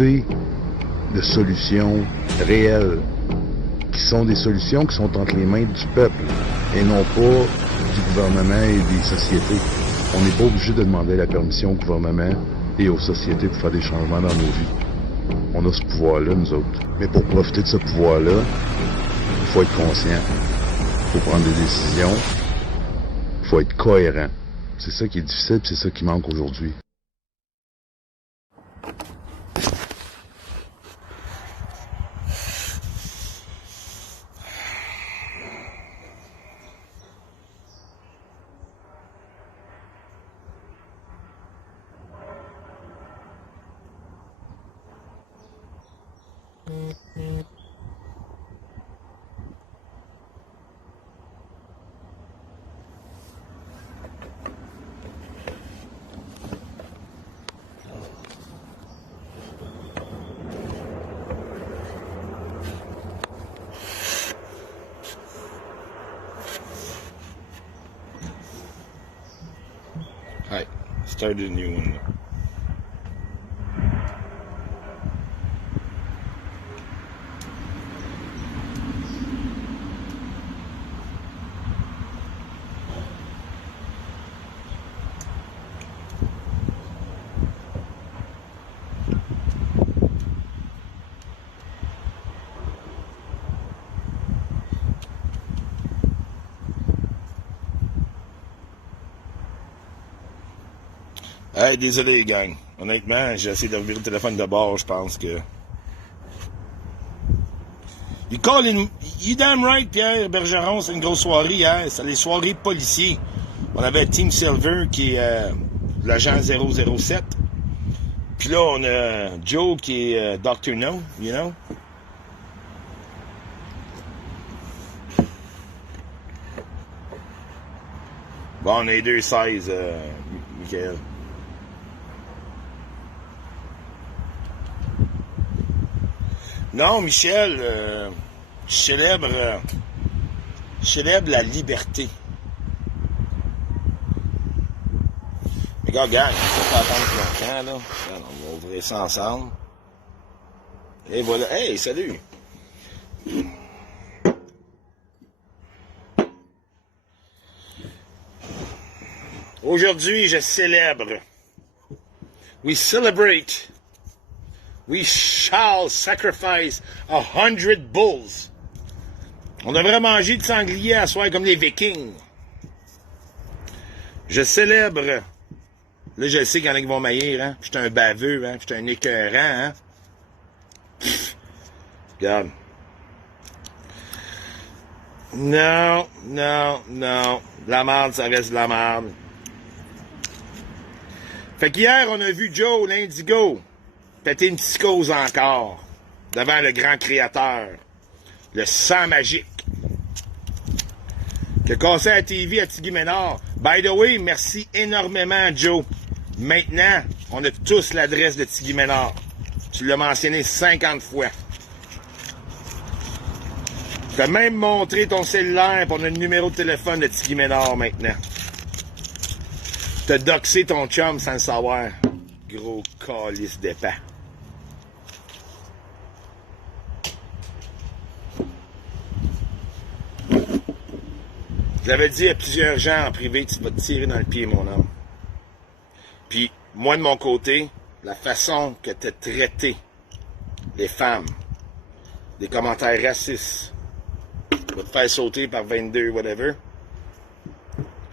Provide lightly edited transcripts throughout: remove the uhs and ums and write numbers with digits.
idées de solutions réelles, qui sont des solutions qui sont entre les mains du peuple, et non pas du gouvernement et des sociétés. On n'est pas obligé de demander la permission au gouvernement et aux sociétés pour faire des changements dans nos vies. On a ce pouvoir-là, nous autres. Mais pour profiter de ce pouvoir-là, il faut être conscient. Il faut prendre des décisions. Il faut être cohérent. C'est ça qui est difficile, c'est ça qui manque aujourd'hui. Alright, started a new one. Hey, désolé les gang. Honnêtement, j'ai essayé de revirer le téléphone de bord, je pense que... You damn right, Pierre Bergeron, c'est une grosse soirée, hein? C'est les soirées policiers. On avait Team Silver qui est l'agent 007. Puis là, on a Joe qui est Dr. No, you know? Bon, on a les deux 16, Michael. Non, Michel, je célèbre la liberté. Mais regarde, on va pas attendre longtemps, là. Regarde, on va ouvrir ça ensemble. Et voilà. Hey, salut! Aujourd'hui, je célèbre. We celebrate. We shall sacrifice 100 bulls. On devrait manger de sanglier à soir comme les Vikings. Je célèbre. Là, je sais qu'il y en a qui vont maillir, hein. J'étais un baveux, hein. J'étais un écœurant, hein. Regarde. Non. La merde, ça reste de la merde. Fait qu'hier, on a vu Joe, l'Indigo, péter une psychose encore, devant le grand créateur, le sang magique, qui a cassé la TV à Tigui Ménard. By the way, merci énormément, Joe. Maintenant, on a tous l'adresse de Tigui Ménard. Tu l'as mentionné 50 fois. Tu as même montré ton cellulaire pour le numéro de téléphone de Tigui Ménard maintenant. T'as doxé ton chum sans le savoir. Gros calice d'épais. J'avais dit à plusieurs gens en privé, tu vas te tirer dans le pied, mon homme. Puis, moi, de mon côté, la façon que tu as traité les femmes, des commentaires racistes, va te faire sauter par 22, whatever,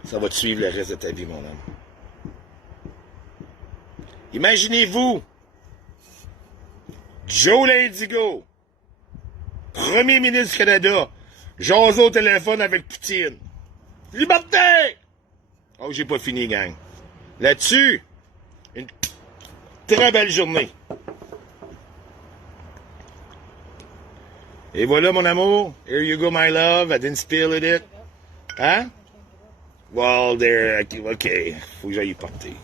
ça va te suivre le reste de ta vie, mon homme. Imaginez-vous, Joe l'Indigo, premier ministre du Canada, jase au téléphone avec Poutine. Liberté! Oh, j'ai pas fini, gang. Là-dessus, une très belle journée. Et voilà, mon amour. Here you go, my love. I didn't spill it. Hein? Well, there. Okay. Faut que j'aille y porter.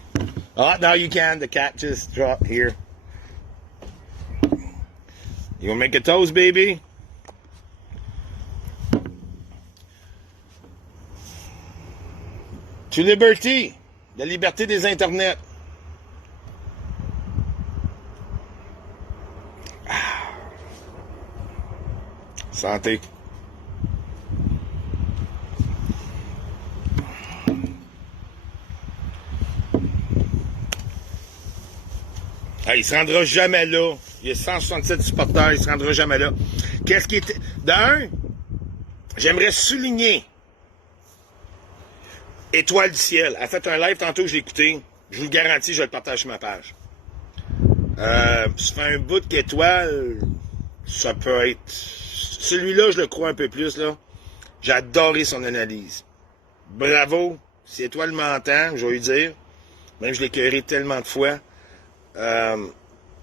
Oh, now you can. The cat just dropped here. You gonna make a toast, baby? To liberty. La liberté des internets. Santé. Ah, il se rendra jamais là. Il y a 167 supporters, il se rendra jamais là. Qu'est-ce qui est... D'un, j'aimerais souligner Étoile du ciel. Elle a fait un live tantôt, je l'ai écouté. Je vous le garantis, je le partage sur ma page. Ça fait un bout qu'Étoile, ça peut être... Celui-là, je le crois un peu plus, là. J'ai adoré son analyse. Bravo. Si Étoile m'entend, je vais lui dire. Même je l'ai écœuré tellement de fois. Elle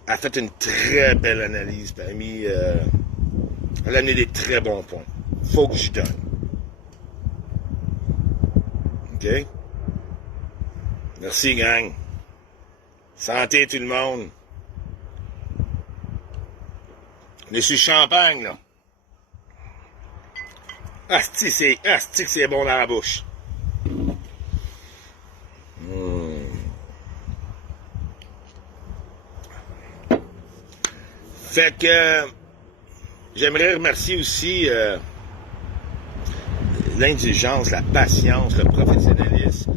a fait une très belle analyse. Elle a amené des très bons points. Faut que j'y donne. OK? Merci, gang. Santé, tout le monde. On est sur le champagne, là. Asti, que c'est bon dans la bouche. Fait que j'aimerais remercier aussi l'indulgence, la patience, le professionnalisme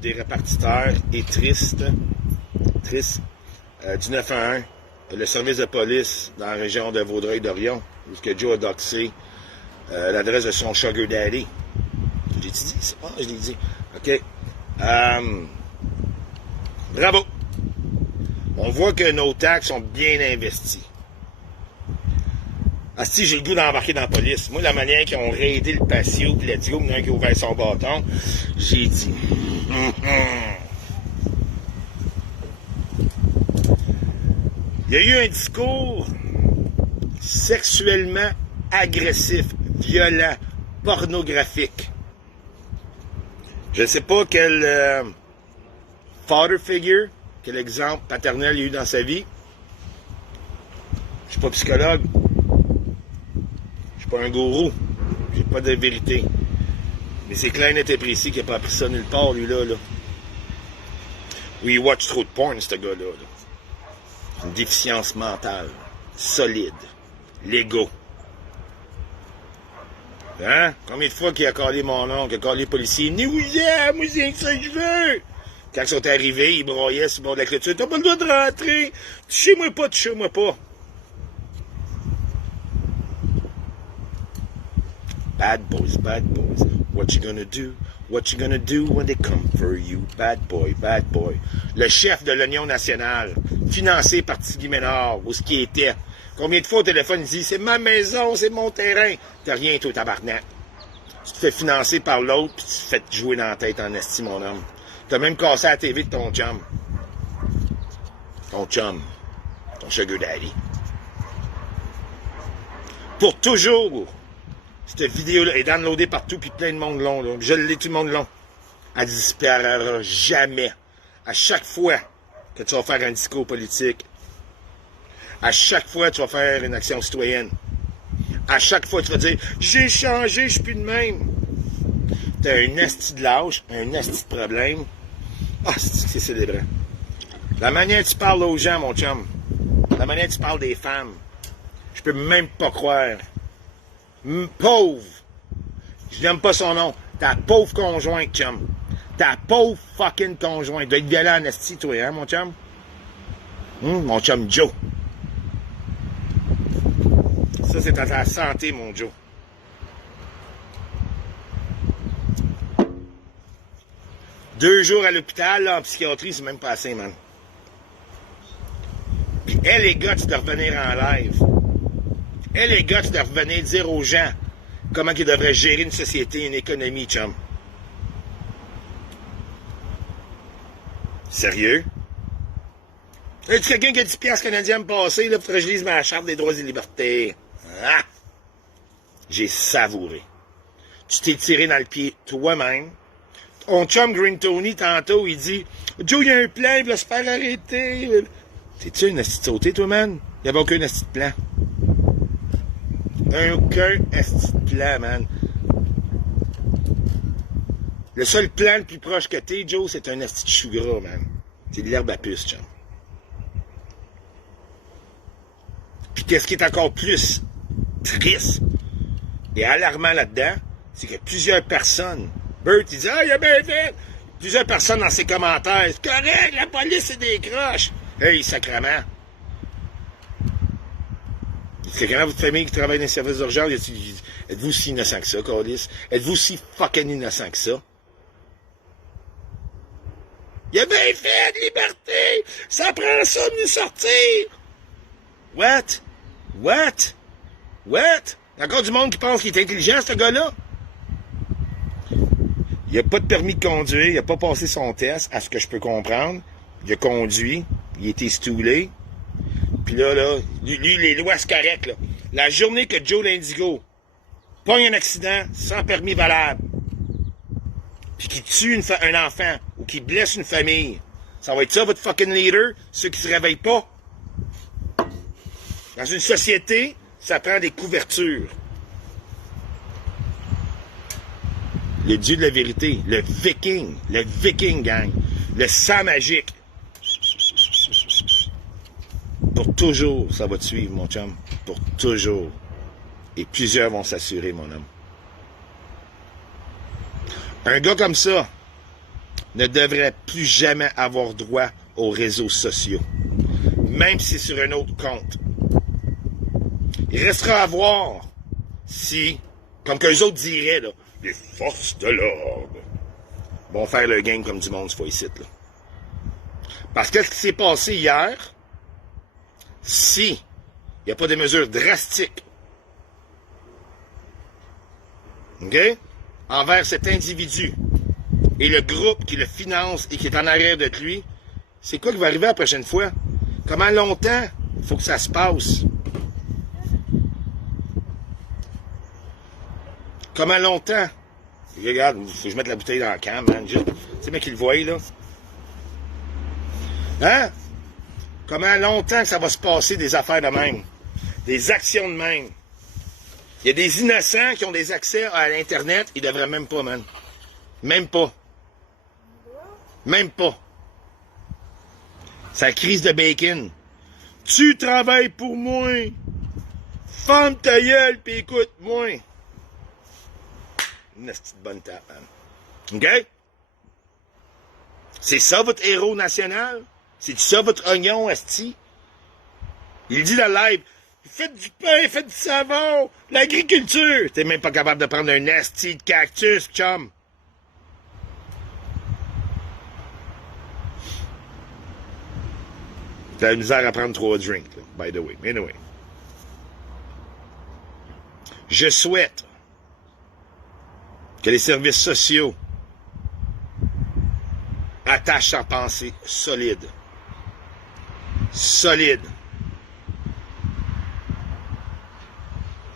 des répartiteurs et tristes du 911, le service de police dans la région de Vaudreuil-Dorion, où Joe a doxé l'adresse de son sugar daddy. J'ai dit ça? Ah, je l'ai dit. OK. Bravo. On voit que nos taxes sont bien investies. Ah si, j'ai le goût d'embarquer dans la police. Moi, la manière qu'ils ont raidé le patio, puis let's go, il y en a un qui a ouvert son bâton, j'ai dit... Il y a eu un discours sexuellement agressif, violent, pornographique. Je ne sais pas quel father figure, quel exemple paternel il y a eu dans sa vie. Je suis pas psychologue. Je suis pas un gourou. J'ai pas de vérité. Mais c'est clair, net et précis qu'il n'a pas appris ça nulle part, lui-là. Là. Oui, il watch trop de porn, ce gars-là. Là. Une déficience mentale. Solide. L'ego. Hein? Combien de fois qu'il a collé mon nom, qu'il a collé les policiers? Venez-vous-en, moi c'est ça que je veux! Quand ils sont arrivés, ils broyaient sur le bord de la clôture. T'as pas le droit de rentrer! Touchez-moi pas, touchez-moi pas! Bad boys, bad boys. What you gonna do? What you gonna do when they come for you? Bad boy, bad boy. Le chef de l'Union nationale, financé par Tigui Ménard, où ce qui était. Combien de fois au téléphone, il dit, c'est ma maison, c'est mon terrain. T'as rien, toi, tabarnak. Tu te fais financer par l'autre, puis tu te fais te jouer dans la tête en esti, mon homme. T'as même cassé la TV de ton chum. Ton chum. Ton sugar daddy. Pour toujours, cette vidéo-là est downloadée partout, puis plein de monde long, là. Je l'ai tout le monde long. Elle disparaîtra jamais. À chaque fois que tu vas faire un discours politique, à chaque fois que tu vas faire une action citoyenne, à chaque fois que tu vas dire « J'ai changé, je suis plus de même », t'as un asti de lâche, un asti de problème. Ah, c'est célébrant. La manière dont tu parles aux gens, mon chum, la manière dont tu parles des femmes, je peux même pas croire. Pauvre. Je n'aime pas son nom. Ta pauvre conjointe, chum. Ta pauvre fucking conjointe. Tu dois être violent en esti, toi, hein, mon chum? Mon chum Joe. Ça, c'est à ta santé, mon Joe. Deux jours à l'hôpital, là, en psychiatrie, c'est même pas assez, man. Puis elle, les gars, tu dois revenir en live. Elle, les gars, tu dois revenir dire aux gens comment ils devraient gérer une société, une économie, chum. Sérieux? Est-ce quelqu'un qui a 10 piastres canadiens à me passer, là, pour que je lise ma charte des droits et libertés? Ah! J'ai savouré. Tu t'es tiré dans le pied toi-même. Ton chum Green Tony, tantôt, il dit « Joe, il y a un plan, il va se faire arrêter. » T'es-tu une esti de sauté, toi, man? Il n'y avait aucun esti de plan. Aucun esti de plan, man. Le seul plan le plus proche que t'es, Joe, c'est un esti de chou gras, man. C'est de l'herbe à puce, chum. Puis qu'est-ce qui est encore plus triste, est alarmant là-dedans, c'est que plusieurs personnes, Bert, il dit « Ah, il a bien fait! » Plusieurs personnes dans ses commentaires, « C'est correct, la police, c'est des croches! » Hey, sacrement! C'est quand votre famille qui travaille dans les services d'urgence, êtes-vous si innocent que ça, Calice? Êtes-vous si fucking innocent que ça? Il a bien fait de liberté! Ça prend ça de nous sortir! What? What? What? Il y a encore du monde qui pense qu'il est intelligent, ce gars-là? Il n'a pas de permis de conduire, il n'a pas passé son test, à ce que je peux comprendre. Il a conduit, il a été stoulé. Puis là, lui, les lois, c'est correct, là. La journée que Joe l'Indigo pogne un accident sans permis valable, puis qu'il tue un enfant, ou qu'il blesse une famille, ça va être ça, votre fucking leader, ceux qui se réveillent pas? Dans une société, ça prend des couvertures. Le dieu de la vérité, le viking gang, le sang magique. Pour toujours, ça va te suivre, mon chum. Pour toujours. Et plusieurs vont s'assurer, mon homme. Un gars comme ça ne devrait plus jamais avoir droit aux réseaux sociaux. Même si c'est sur un autre compte. Il restera à voir si, comme qu'eux autres diraient, là, les forces de l'ordre vont faire le game comme du monde, ce fois-ci, là. Parce que ce qui s'est passé hier, si il n'y a pas de mesures drastiques, OK, envers cet individu et le groupe qui le finance et qui est en arrière de lui, c'est quoi qui va arriver la prochaine fois? Comment longtemps il faut que ça se passe? Comment longtemps? Regarde, il faut que je mette la bouteille dans la cam, man. Tu sais, mec, il le voit, là. Hein? Comment longtemps que ça va se passer des affaires de même? Des actions de même? Il y a des innocents qui ont des accès à l'Internet, ils devraient même pas, man. Même pas. Même pas. C'est la crise de bacon. Tu travailles pour moi. Ferme ta gueule pis écoute-moi. Une petite bonne tape, man. OK? C'est ça votre héros national? C'est ça votre oignon, asti? Il dit dans le live, faites du pain, faites du savon, l'agriculture. T'es même pas capable de prendre un asti de cactus, chum. T'as la misère à prendre 3 drinks, là, by the way. Anyway. Je souhaite que les services sociaux attachent leur pensée solide. Solide.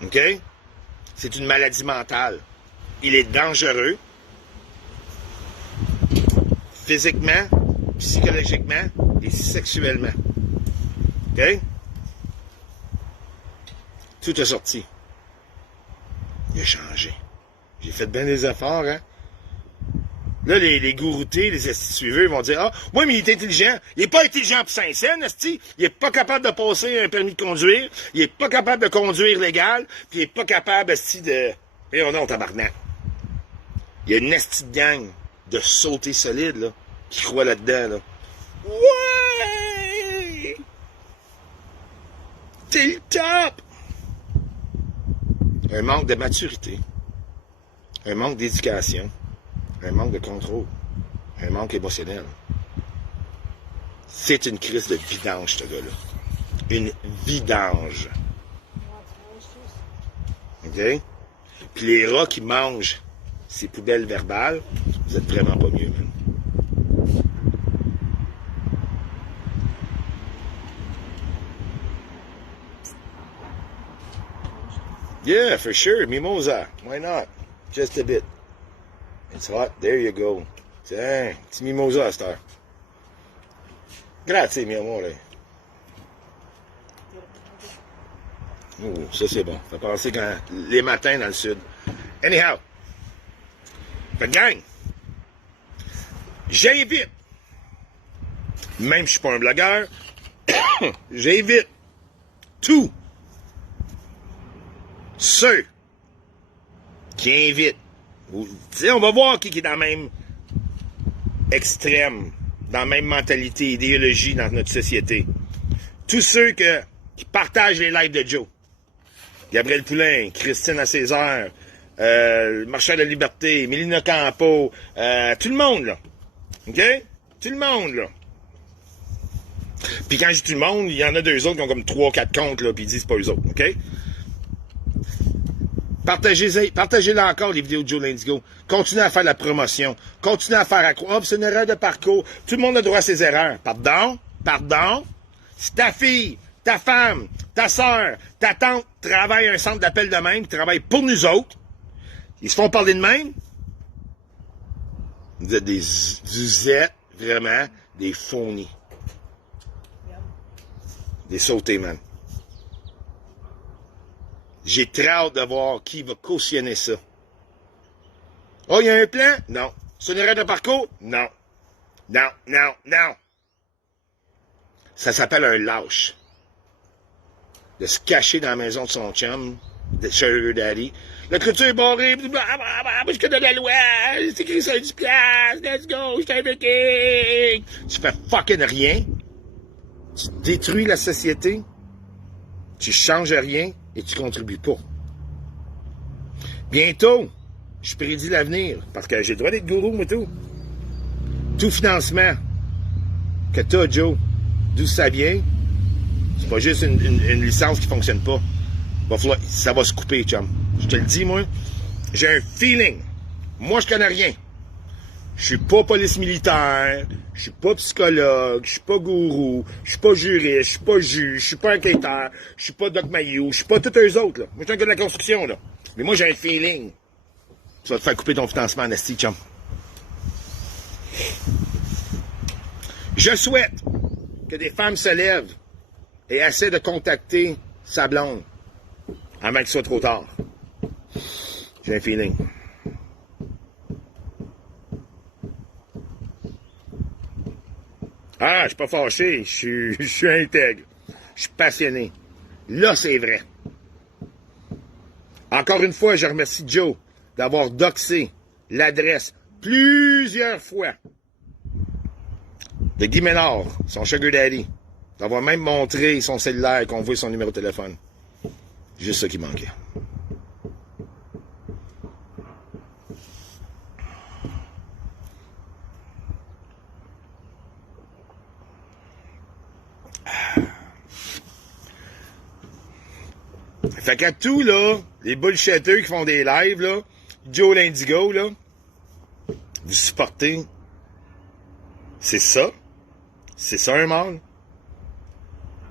OK? C'est une maladie mentale. Il est dangereux. Physiquement, psychologiquement et sexuellement. OK? Tout est sorti. Il a changé. J'ai fait bien des efforts, hein? Là, les gouroutés, les suiveux vont dire « Ah, ouais, mais il est intelligent. Il est pas intelligent pour Saint-Saëns, esti. Il est pas capable de passer un permis de conduire. Il est pas capable de conduire légal. Puis il est pas capable, esti, de... Mais on a tabarnak. Il y a une esti de gang de sauter solide, là, qui croit là-dedans, là. Ouais! T'es le top! Un manque de maturité. Un manque d'éducation. Un manque de contrôle. Un manque émotionnel. C'est une crise de vidange, ce gars-là. Une vidange. OK? Puis les rats qui mangent ces poubelles verbales, vous êtes vraiment pas mieux, man. Yeah, for sure. Mimosa. Why not? Just a bit. It's hot. There you go. Tiens, petit mimosa à cette heure. Grazie, mio amore. Oh, ça c'est bon. Ça fait penser quand les matins dans le sud. Anyhow. Fait que gang, j'invite, même si je suis pas un blogueur, j'invite tous ceux qui invite. Tu sais, on va voir qui est dans le même extrême, dans la même mentalité, idéologie dans notre société. Tous ceux qui partagent les lives de Joe. Gabriel Poulain, Christine Césaire, Marchand de la Liberté, Mélina Campo, tout le monde, là. OK? Tout le monde, là. Puis quand je dis tout le monde, il y en a 2 autres qui ont comme 3-4 comptes, là, puis ils disent pas eux autres, OK? Partagez-la encore, les vidéos de Joe Lindigo. Continuez à faire la promotion. Continuez à faire à croire. C'est une erreur de parcours. Tout le monde a droit à ses erreurs. Pardon? Pardon? Si ta fille, ta femme, ta soeur, ta tante travaillent à un centre d'appel de même, qui travaillent pour nous autres, ils se font parler de même, vous êtes vraiment des phonies. Des sautés, man. J'ai très hâte de voir qui va cautionner ça. Oh, il y a un plan? Non. C'est une erreur de parcours? Non. Non, non, non. Ça s'appelle un lâche. De se cacher dans la maison de son chum, de Sugar Daddy. La clôture est barrée, je connais la loi, c'est écrit ça du place, let's go, je suis un viking. Tu fais fucking rien. Tu détruis la société. Tu changes rien et tu contribues pas. Bientôt, je prédis l'avenir, parce que j'ai le droit d'être gourou, moi, tout. Tout financement que t'as, Joe, d'où ça vient, c'est pas juste une licence qui fonctionne pas. Ça va se couper, chum. Je te le dis, moi, j'ai un feeling. Moi, je connais rien. Je suis pas police militaire, je suis pas psychologue, je suis pas gourou, je suis pas juriste, je suis pas juge, je suis pas enquêteur, je suis pas Doc Mayou, je suis pas tous eux autres, là. Moi, je suis un gars de la construction, là. Mais moi, j'ai un feeling. Tu vas te faire couper ton financement, Nasty, chum. Je souhaite que des femmes se lèvent et essaient de contacter sa blonde avant qu'il soit trop tard. J'ai un feeling. Ah, je suis pas fâché, je suis intègre. Je suis passionné. Là, c'est vrai. Encore une fois, je remercie Joe d'avoir doxé l'adresse plusieurs fois de Guy Ménard, son Sugar Daddy, d'avoir même montré son cellulaire et qu'on voit son numéro de téléphone. Juste ça qui manquait. Fait qu'à tout, là, les bullshitters qui font des lives, là, Joe Lindigo, là, vous supportez. C'est ça. C'est ça un mâle.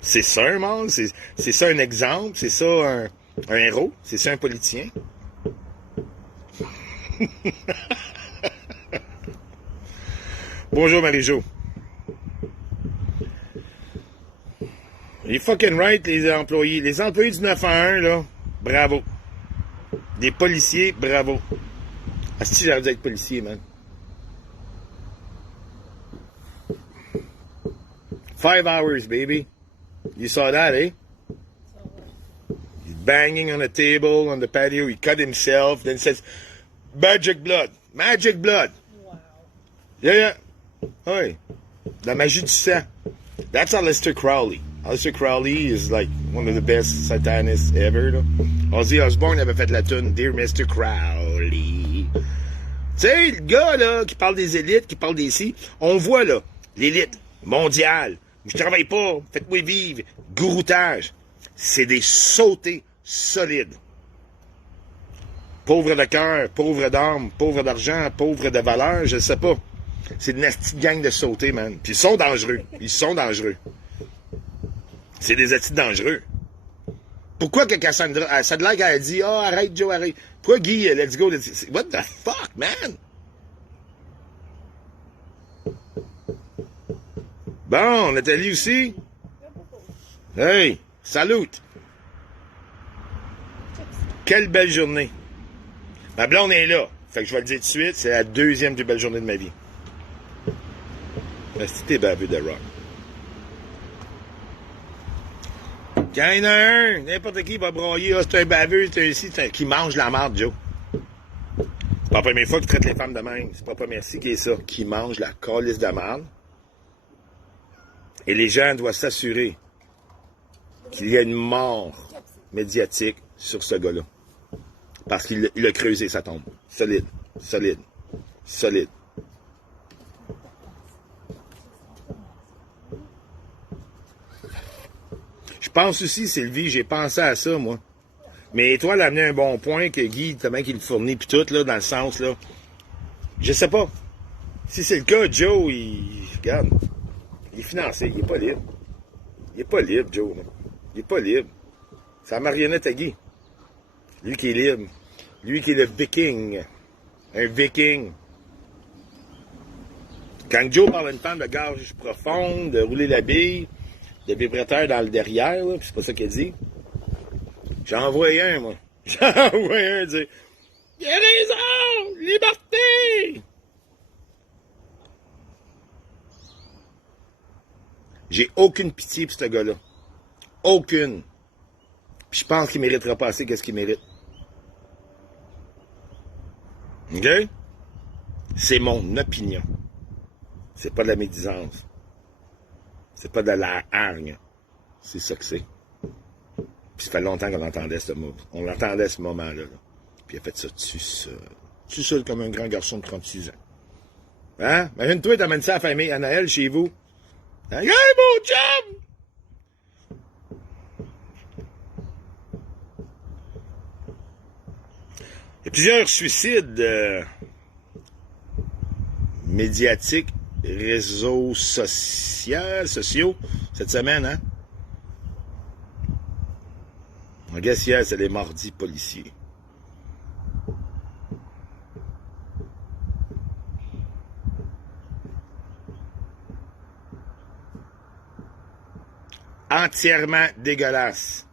C'est ça un mâle. C'est ça un exemple. C'est ça un héros. C'est ça un politicien. Bonjour Marie-Jo. Les fucking right, les employés. Les employés du 911, là, bravo. Des policiers, bravo. Asti, j'aurais dû être policier, man. 5 hours, baby. You saw that, eh? He's banging on the table, on the patio. He cut himself. Then says, magic blood. Magic blood. Wow. Yeah. Oui. La magie du sang. That's Aleister Crowley. Aleister Crowley is like one of the best satanists ever. Là. Ozzy Osbourne avait fait la tune Dear Mr. Crowley. Tu sais, le gars là qui parle des élites, qui parle des si, on voit là l'élite mondiale. Je travaille pas, faites-moi vivre, gouroutage. C'est des sautés solides. Pauvres de cœur, pauvres d'âme, pauvres d'argent, pauvres de valeur, je sais pas. C'est une petite gang de sautés, man. Puis ils sont dangereux. Ils sont dangereux. C'est des études dangereux. Pourquoi que Cassandra Sadler a dit « Ah, oh, arrête, Joe, arrête. » Pourquoi Guy, let's go, what the fuck, man? Bon, Nathalie aussi? Hey, salut! Quelle belle journée. Ma blonde est là. Fait que je vais le dire tout de suite, c'est la deuxième plus belle journée de ma vie. Est-ce que t'es baveux de rock? Quand il y en a un, n'importe qui va broyer, ah, c'est un baveux, c'est un ci, qui mange la marde, Joe. pas la première fois qu'il traite les femmes de même. C'est pas la première fois qui est ça. Qui mange la calice de merde. Et les gens doivent s'assurer qu'il y a une mort médiatique sur ce gars-là. Parce qu'il a creusé sa tombe. Solide. Solide. Solide. Je pense aussi, Sylvie, j'ai pensé à ça, moi. Mais toi, elle a amené un bon point que Guy, tellement qu'il le fournit, puis tout, là, dans le sens, là. Je sais pas. Si c'est le cas, Joe, regarde, il est financé, il est pas libre. Il est pas libre, Joe, là. Il est pas libre. C'est la marionnette à Guy. Lui qui est libre. Lui qui est le viking. Un viking. Quand Joe parle à une femme de gorge profonde, de rouler la bille, de vibrateur dans le derrière, là, puis c'est pas ça qu'elle dit. J'en envoyé un, moi. J'en envoyé un dire « Il a raison! Liberté! » J'ai aucune pitié pour ce gars-là. Aucune. Puis je pense qu'il méritera pas assez qu'est-ce qu'il mérite. OK? C'est mon opinion. C'est pas de la médisance. C'est pas de la hargne. C'est ça que c'est. Puis ça fait longtemps qu'on entendait ce mot. On l'entendait à ce moment-là. Là. Puis il a fait ça tu seul comme un grand garçon de 36 ans. Hein? Imagine-toi, t'amènes ça à la famille, à Noël, chez vous. Hein? Hey, mon chum! Il y a plusieurs suicides médiatiques, réseaux sociaux, cette semaine, hein? I guess hier, c'est les mardis policiers. Entièrement dégueulasse.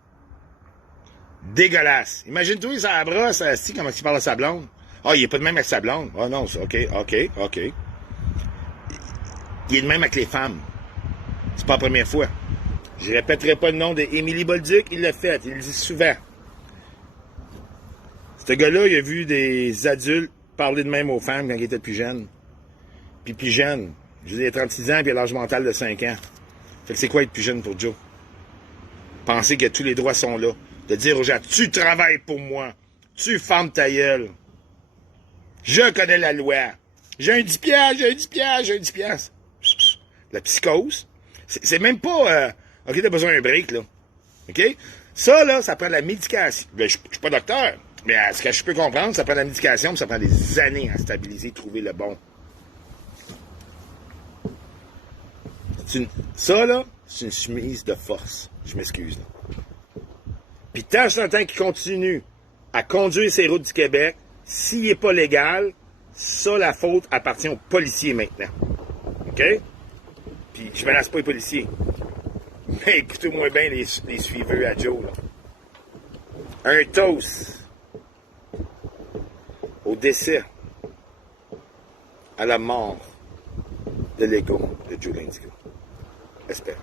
Dégueulasse. Imagine-toi, ça la brosse, comment il parle à sa blonde. Ah, il est pas de même avec sa blonde. Ah non, c'est OK. Il est de même avec les femmes. C'est pas la première fois. Je répéterai pas le nom d'Émilie Bolduc, il l'a fait, il le dit souvent. Ce gars-là, il a vu des adultes parler de même aux femmes quand il était plus jeune. Puis plus jeune. Je veux dire, il a 36 ans, puis il a l'âge mental de 5 ans. Fait que c'est quoi être plus jeune pour Joe? Penser que tous les droits sont là. De dire aux gens, tu travailles pour moi. Tu fermes ta gueule. Je connais la loi. J'ai un 10 piastres. La psychose. C'est même pas... OK, t'as besoin d'un break, là. OK? Ça, là, ça prend de la médication. Je suis pas docteur, mais à ce que je peux comprendre, ça prend de la médication, puis ça prend des années à stabiliser, trouver le bon. Ça, là, c'est une chemise de force. Je m'excuse, là. Puis tant que j'entends qu'il continue à conduire ces routes du Québec, s'il n'est pas légal, ça, la faute appartient aux policiers maintenant. OK? Puis je menace pas les policiers. Mais écoutez-moi bien les suiveurs à Joe, là. Un toast au décès, à la mort de l'ego de Joe Lindsay. Espère.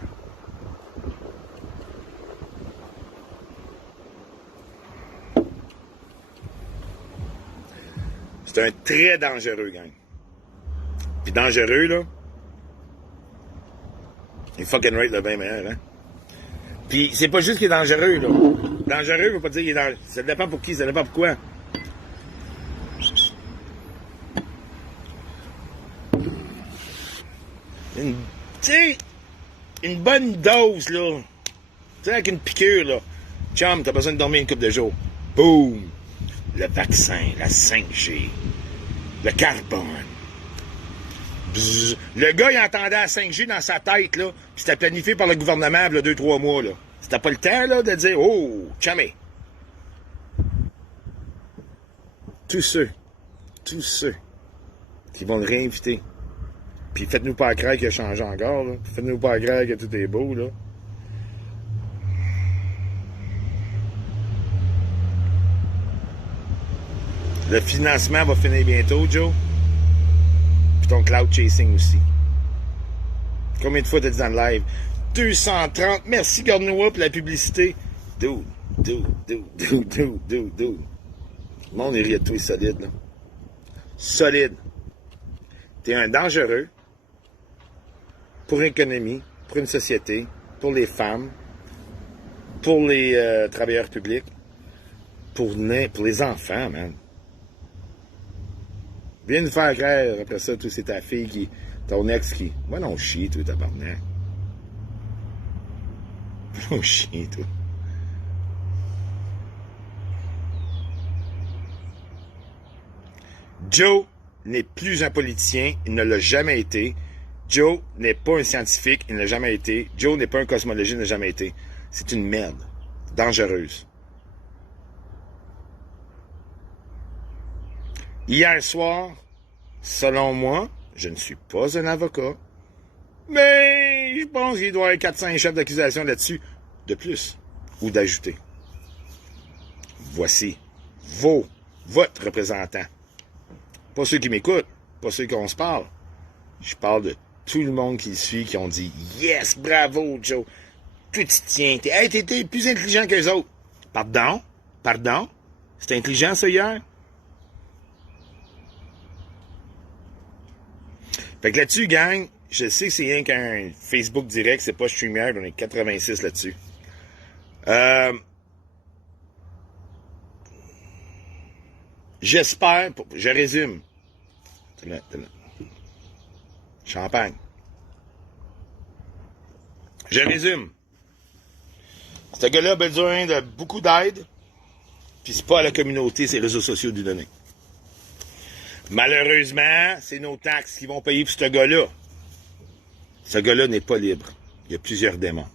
C'est un très dangereux gang. Puis dangereux, là, il fucking rate le bien meilleur, hein. Puis c'est pas juste qu'il est dangereux, là. Dangereux veut pas dire qu'il est dangereux. Ça dépend pour qui, ça dépend pourquoi. Tu sais, une bonne dose, là. Tu sais, avec une piqûre, là. Chum, t'as besoin de dormir une couple de jours. Boum! Le vaccin, la 5G, le carbone. Bzz. Le gars, il entendait la 5G dans sa tête, là, puis c'était planifié par le gouvernement, il y a 2-3 mois, là. C'était pas le temps, là, de dire, oh, chamé. Tous ceux qui vont le réinviter, puis faites-nous pas croire qu'il a changé encore, là. Faites-nous pas croire que tout est beau, là. Le financement va finir bientôt, Joe. Puis ton cloud chasing aussi. Combien de fois t'as dit dans le live? 230. Merci, Gordnois, pour la publicité. Dude. Le monde est ri de toi, solide, là. solide. T'es un dangereux pour l'économie, pour une société, pour les femmes, pour les travailleurs publics, pour les enfants, man. Viens nous faire croire, après ça, tout c'est ta fille ton ex qui... Moi non, chie, toi, tabarnak. Non, chie, toi. Joe n'est plus un politicien, il ne l'a jamais été. Joe n'est pas un scientifique, il ne l'a jamais été. Joe n'est pas un cosmologiste, il ne l'a jamais été. C'est une merde. Dangereuse. Hier soir, selon moi, je ne suis pas un avocat, mais je pense qu'il doit y avoir 400 chefs d'accusation là-dessus, de plus, ou d'ajouter. Voici votre représentant. Pas ceux qui m'écoutent, pas ceux qu'on se parle. Je parle de tout le monde qui le suit, qui ont dit « Yes, bravo, Joe! Tout y tient. T'es plus intelligent qu'eux autres. » Pardon? Pardon? C'était intelligent, ça, hier? Fait que là-dessus, gang, je sais que c'est rien qu'un Facebook direct, c'est pas StreamYard, on est 86 là-dessus. J'espère, je résume. Champagne. Je résume. Ce gars-là a besoin de beaucoup d'aide, puis c'est pas à la communauté, c'est les réseaux sociaux de lui donner. Malheureusement, c'est nos taxes qui vont payer pour ce gars-là. Ce gars-là n'est pas libre. Il y a plusieurs démons.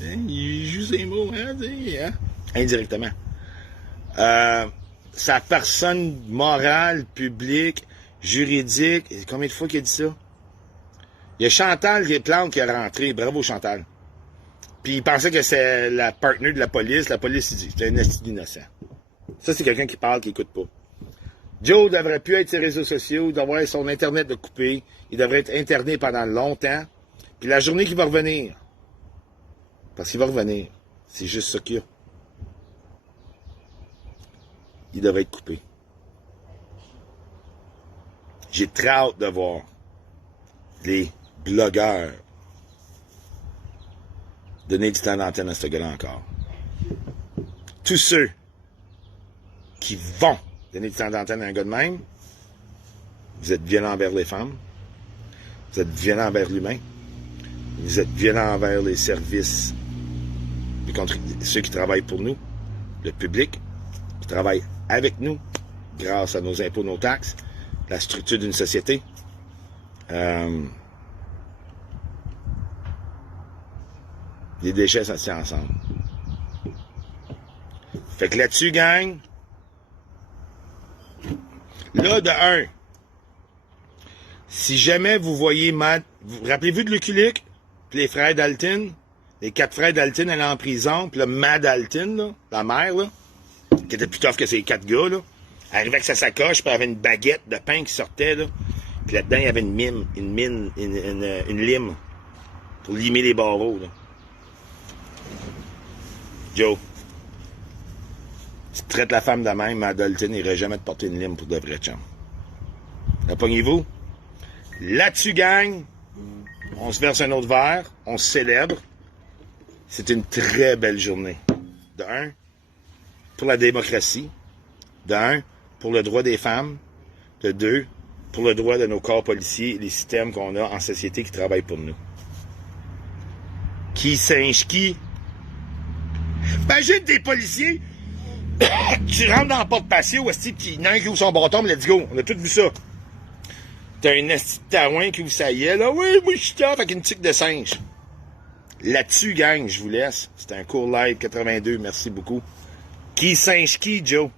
Il joue ses mots, hein? Indirectement. Sa personne morale, publique, juridique, combien de fois qu'il a dit ça? Il y a Chantal Plante qui est rentré. Bravo, Chantal. Puis il pensait que c'est la partner de la police. La police, il dit, c'est un esti d'innocent. Ça, c'est quelqu'un qui parle, qui écoute pas. Joe devrait plus être sur les réseaux sociaux, il devrait avoir son Internet de coupé, il devrait être interné pendant longtemps, puis la journée qu'il va revenir, parce qu'il va revenir, c'est juste ça qu'il y a, il devrait être coupé. J'ai très hâte de voir les blogueurs donner du temps d'antenne à ce gars-là encore. Tous ceux qui vont donner du temps d'antenne à un gars de même, vous êtes violent envers les femmes, vous êtes violent envers l'humain, vous êtes violent envers les services, ceux qui travaillent pour nous, le public, qui travaille avec nous, grâce à nos impôts, nos taxes, la structure d'une société. Les déchets, ça tient ensemble. Fait que là-dessus, gang, là, de un, si jamais vous voyez rappelez-vous de Lucky Luke, puis les frères Dalton, les 4 frères Dalton allaient en prison, puis là, Mad Dalton, là, la mère, là, qui était plus tough que ces 4 gars, là, arrivait avec sa sacoche, puis elle avait une baguette de pain qui sortait, là, puis là-dedans, il y avait une lime, pour limer les barreaux, là. Joe, si tu traites la femme de même, Mad Dalton n'irait jamais te porter une lime pour de vrais chums. La pognez-vous? Là-dessus, gang, on se verse un autre verre, on se célèbre. C'est une très belle journée. De un, pour la démocratie. De un, pour le droit des femmes. De deux, pour le droit de nos corps policiers et les systèmes qu'on a en société qui travaillent pour nous. Qui singe qui? Imagine des policiers, tu rentres dans la porte patio, puis il y en a un qui ouvre son bâton, mais let's go, on a tous vu ça. T'as un esti de taouin qui ouvre sa gueule, là, oui, moi je suis tough avec une tique de singe. Là-dessus, gang, je vous laisse. C'était un court live 82, merci beaucoup. Qui singe qui, Joe?